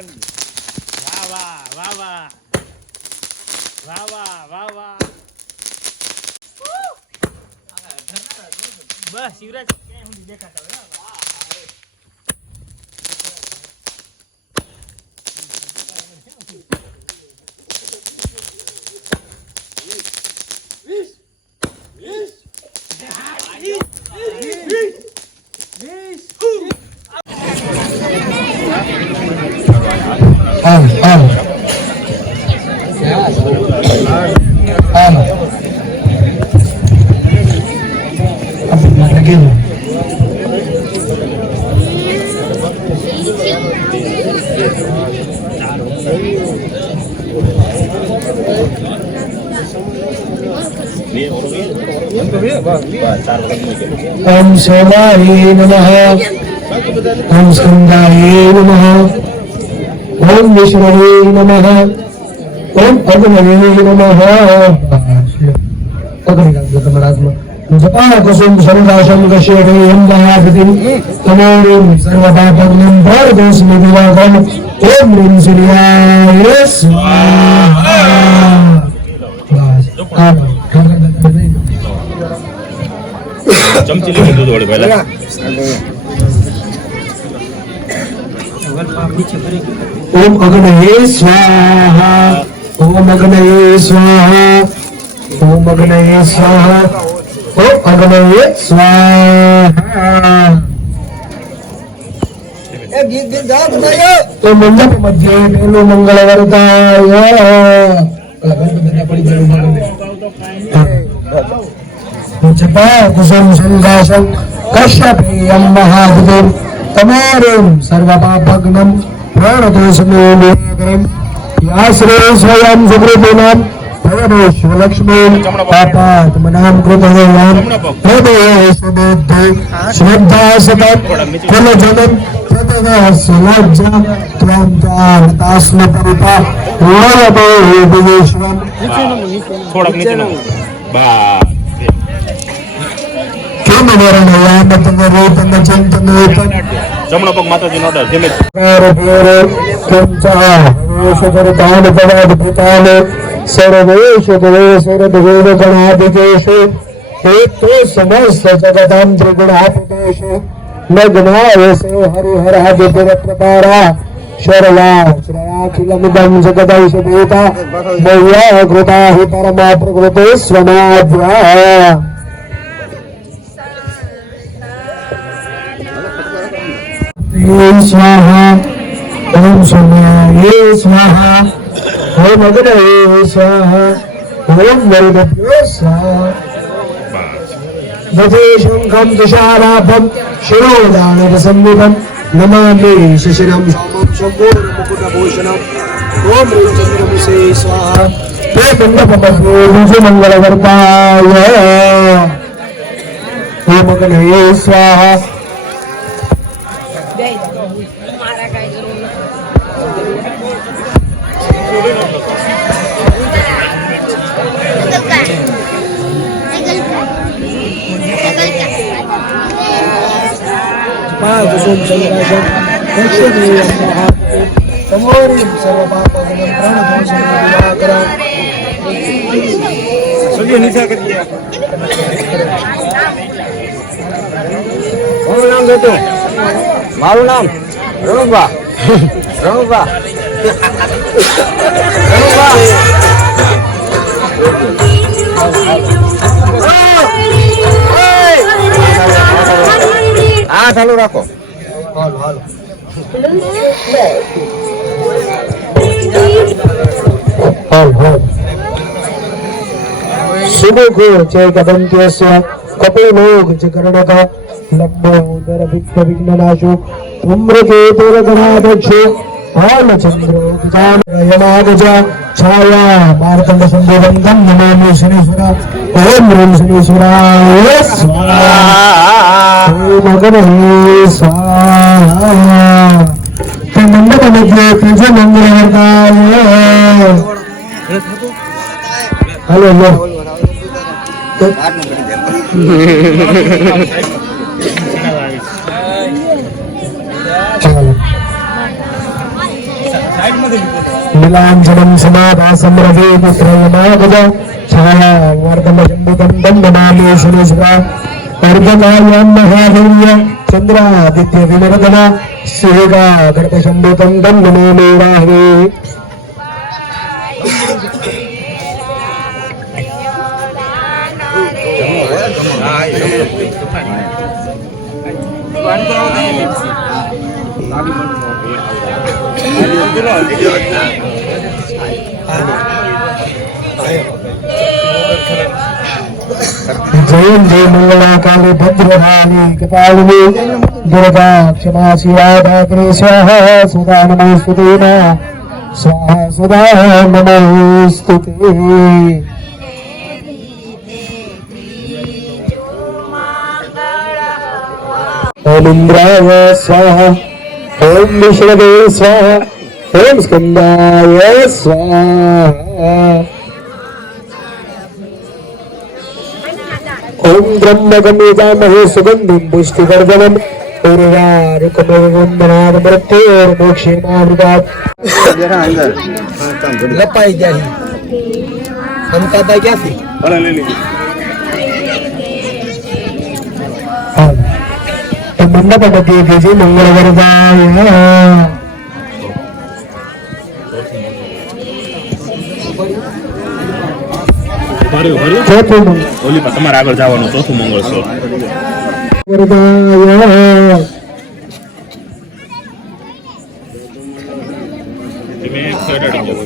વાહ વાહ વાહ વાહ વાહ વાહ વાહ વાહ બસ શિવરાજ ક્યાં સુધી દેખાતા હોય ओम शिवाय नमः ओम स्कंदाय नमः ओम विष्णवे नमः ओम अग्नये नमः जपा कुसुम संकाशम कश्यपेयं महागतिं तमोरिं सर्वपापग्नं भारतोऽस्मि दिवाकरम् ओम ह्रीं सूर्याय स्वाहा ચમચી લીધું દૂધ વડે પહેલા ओम अग्नये स्वाहा ओम अग्नये स्वाहा ओम अग्नये स्वाहा ओम अग्नये स्वाहा तो मंडप मध्ये पेलो मंगलवर्ताय जपा कुसुम संकाशं कश्यपेयं महाभूतं तमोरिं सर्वपापग्नं प्रणतोऽस्मि निराकरम् याश्रे स्वयं सुकृतिनां परमेश्वरलक्ष्मीं पापात्मनां कृतहयां हृदये समेद्धे श्रद्धा सतं कुलजनं ततः सुलज्जा त्वं जानतास्म परिता वरदो विश्वं થોડાક નીચે બા જમણો પગ માતાજીનો ઓર્ડર ધીમે સર્વેશુ ગણાધિકેશુ સમસ્ત જગદાં ત્રિગુણાધિકેશુ લગ્નાયસે હરિહરાદિપ્રપારા शरलाश्रयाखिलमिदं जगदैशभूता मह्या कृता हि परमा प्रकृते स्वनाद्या स्वाहा ओम सोम्याय स्वाहा ओम अग्नये स्वाहा ओम वरुणभ्यो स्वाहा दधे शंखं तुषाराभं शिरोदानवसंविभं नमामि शशिरं सोमं शम्भोर्मुकुटभूषणम् ओम ह्रीं चन्द्रमुषे स्वाहा ते मण्डपमध्ये विजयमङ्गलवर्ताय ओम अग्नये स्वाहा कुसुम संकाशं कश्यपेयं महाभूतं तमोरिं सर्वपापग्नं प्रणतोऽस्मि दिवाकरम् સૂર્ય નીચા કરી મારું નામ હતું મારું નામ રણુભા રણુભા રણુભા હા ચાલુ રાખો सुमुख चैकदंत्यस्य कपिलोग जगरणक लंबोदर विघ्ननाशो धूम्रकेतुरगणाध्यक्षो भालचंद्रोगजानयमागज छाया मार्तंड संबोधनं नमामि शनीश्वर ओम ह्रीं शनीश्वराय स्वाहा ओम अग्नये स्वाहा मंडप मध्ये तुझे मंगलवर्ताय हेलो हेलो नीलाञ्जनं समाभासं रविपुत्रयमागज छाया वर्धमजम्बुदं नमामि शनेश्वरा अर्धकायं महावीर्य चन्द्रादित्य विनर्दन श्रीगा गर्भशम्भुतं नमामि राहे जयंती मंगला काली भद्रकाली कपालिनी दुर्गा क्षमा शिवादा कृष्ण सुधा नमोस्तुते स्वाहा सुधा नमोस्तुते ओम इंद्राय स्वाहा ओम विष्णवे स्वाहा ओम स्कंदाय स्वाहा ओम ब्रह्म गम्यजामहे सुगंधिं पुष्टिवर्धनम् उर्वारुकमवन्दनाद मृत्योर्मोक्षेमामृतात् લપાઈ ગયા છે સમકાતા ક્યાં છે तो मंडप पति विजय मंगल वरदाय ચોથું ઓલીમાં તમારે આગળ જવાનું ચોથું મંગળ છે વરદાય તમે એક સાઈડ અડી જાવ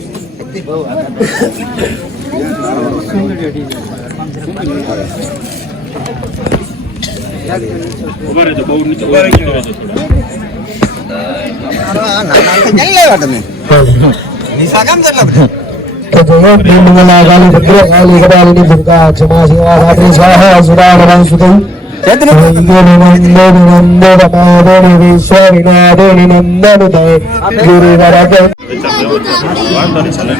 ઉભા રહેજો બહુ નીચે ઉભા રહેજો જઈ લેવા તમે નિશા કામ કેટલા બધા तो जय मंगला काली भद्र काली कपालिनी दुर्गा क्षमा शिवा धात्री स्वाहा सुधा नमोस्तुते विश्वविनादिनी नंदनुदय गिरिवरके વાંધો નહીં ચાલે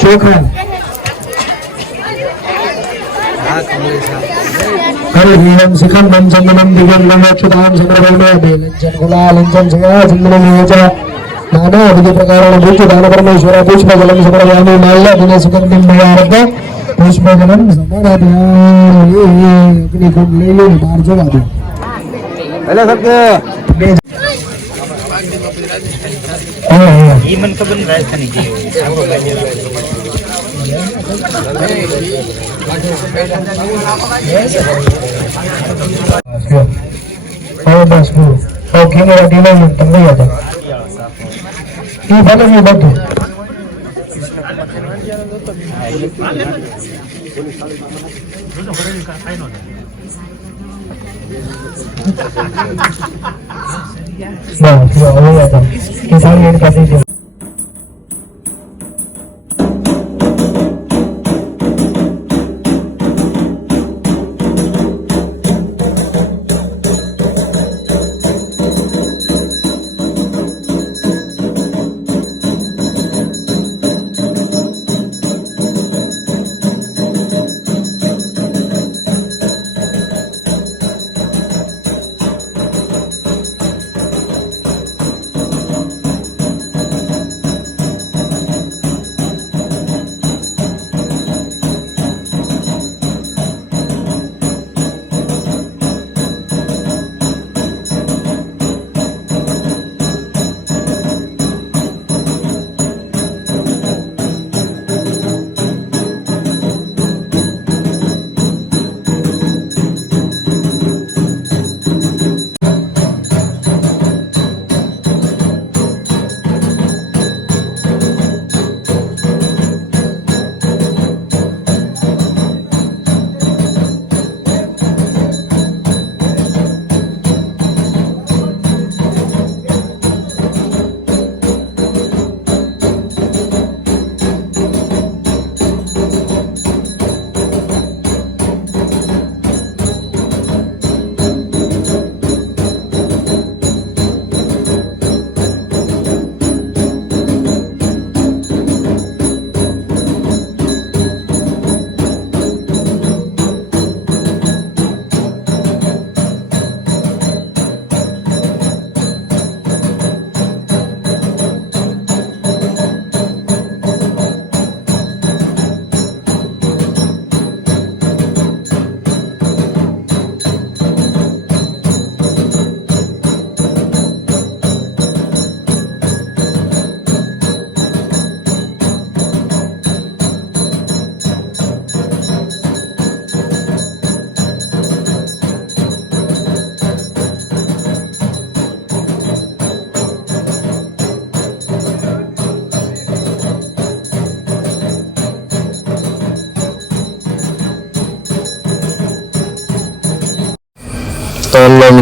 ચોખા हरिं शिखंडं चंदनं दिव्यं अच्युतां समर्पयामि बेलञ्जन गुलालञ्जन जया चंदनं च नाना विधि प्रकारेण भूतदान परमेश्वर पुष्पजलं समर्पयामि माल्यादिने सुगन्धिं भयारब्ध पुष्पजलं समर्पयामि अग्निकुण्डले बाहर जगा दो એટલે સબ ઈ મને ખબર નહીં રાજસ્થાની જે बस वो ओके मेरा डीलर में तुम भी आ जाओ ये भले नहीं बंद ना ये हो जाता किसान ये कैसे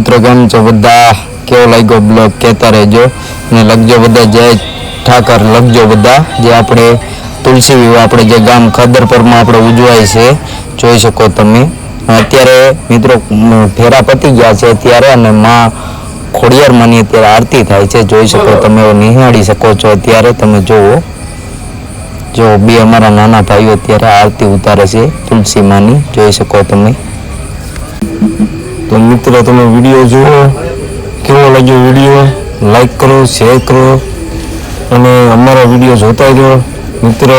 મિત્રો કેમ છો બધા, કેવો લાગ્યો બ્લોગ કહેતા રહેજો અને લખજો બધા જય ઠાકર લખજો બધા. જે આપણે તુલસી વિવાહ આપણે જે ગામ ખદરપરમાં આપણે ઉજવાય છે જોઈ શકો તમે. અત્યારે મિત્રો ફેરા પતી ગયા છે અત્યારે અને માં ખોડિયારમાંની અત્યારે આરતી થાય છે જોઈ શકો તમે, નિહાળી શકો છો અત્યારે તમે જુઓ. જો બે અમારા નાના ભાઈઓ અત્યારે આરતી ઉતારે છે તુલસી માની જોઈ શકો તમે. તો મિત્રો તમે વિડીયો જુઓ, કેવો લાગ્યો વિડીયો લાઈક કરો, શેર કરો અને અમારા વિડીયો જોતા રહ્યો મિત્રો.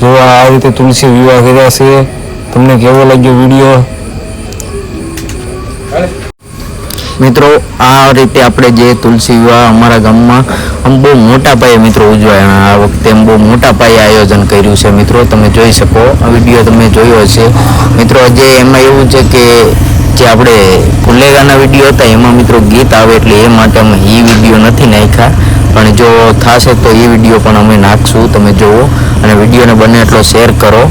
જો આ રીતે તુલસી વિવાહ કર્યા છે, તમને કેવો લાગ્યો વિડીયો મિત્રો? આ રીતે આપણે જે તુલસી વિવાહ અમારા ગામમાં આમ બહુ મોટા પાયે મિત્રો ઉજવાય. આ વખતે બહુ મોટા પાયે આયોજન કર્યું છે મિત્રો, તમે જોઈ શકો. આ વિડીયો તમે જોયો હશે મિત્રો. જે એમાં એવું છે કે જે આપણે ફુલેગાના વિડીયો હતા એમાં મિત્રો ગીત આવે એટલે એ માટે અમે એ વિડીયો નથી નાખ્યા, પણ જો થશે તો એ વિડીયો પણ અમે નાખશું. તમે જુઓ અને વિડીયોને બને એટલો શેર કરો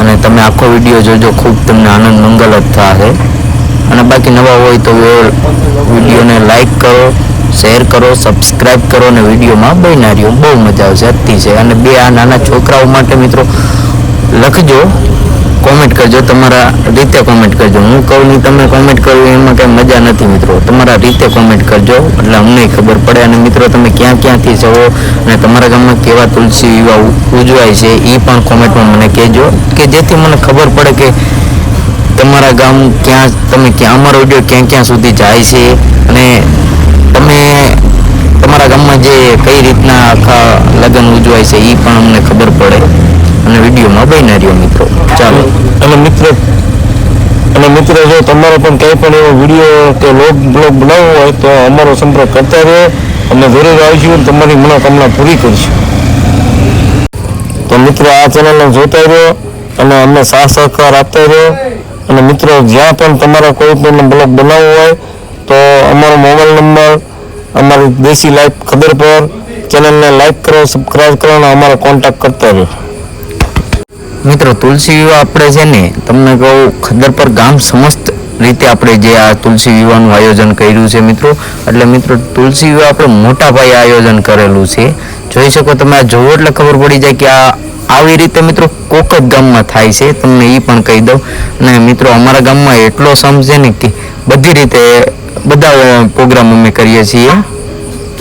અને તમે આખો વિડીયો જોજો, ખૂબ તમને આનંદ મંગલ જ થશે. અને બાકી નવા હોય તો વિડીયોને લાઈક કરો, શેર કરો, સબસ્ક્રાઈબ કરો અને વિડીયોમાં બન્યા રહ્યો, બહુ મજા આવશે અતિ છે. અને બે આ નાના છોકરાઓ માટે મિત્રો લખજો, કોમેન્ટ કરજો, તમારા રીતે કોમેન્ટ કરજો. હું કહું નહીં તમે કોમેન્ટ કરવું એમાં કંઈ મજા નથી મિત્રો, તમારા રીતે કોમેન્ટ કરજો એટલે અમને ખબર પડે. અને મિત્રો તમે ક્યાં ક્યાંથી છો અને તમારા ગામમાં કેવા તુલસી વિવાહ ઉજવાય છે એ પણ કોમેન્ટમાં મને કહેજો, કે જેથી મને ખબર પડે કે તમારા ગામ ક્યાં, તમે ક્યાં અમારો વિડીયો ક્યાં ક્યાં સુધી જાય છે અને તમે તમારા ગામમાં જે કઈ રીતના આખા લગ્ન ઉજવાય છે એ પણ અમને ખબર પડે અને વિડીયોમાં બન્યા રહ્યો મિત્રો. ચાલો. અને મિત્રો જો તમારો પણ કંઈ પણ એવો વિડીયો કે બ્લોગ બનાવવો હોય તો અમારો સંપર્ક કરતા રહ્યો, અમે જરૂર આવીશું, તમારી મનોકામના પૂરી કરીશું. તો મિત્રો આ ચેનલને જોતા રહ્યો અને અમને સાથ સહકાર આપતા રહ્યો. અને મિત્રો જ્યાં પણ તમારા કોઈ પણ બ્લોગ બનાવવો હોય તો અમારો મોબાઈલ નંબર, અમારી દેશી લાઈફ ખદરપર ચેનલને લાઈક કરો, સબસ્ક્રાઈબ કરો અને અમારો કોન્ટેક્ટ કરતા રહ્યો. મિત્રો તુલસી વિવાહ આપણે છે ને તમને કહું ખદરપર ગામ સમસ્ત રીતે આપણે જે આ તુલસી વિવાહનું આયોજન કર્યું છે મિત્રો. એટલે મિત્રો તુલસી વિવાહ આપણે મોટા પાયે આયોજન કરેલું છે, જોઈ શકો તમે. આ જોવો એટલે ખબર પડી જાય કે આ આવી રીતે મિત્રો કોક જ ગામમાં થાય છે, તમને એ પણ કહી દઉં. અને મિત્રો અમારા ગામમાં એટલો સમ છે ને કે બધી રીતે બધા પ્રોગ્રામ અમે કરીએ છીએ.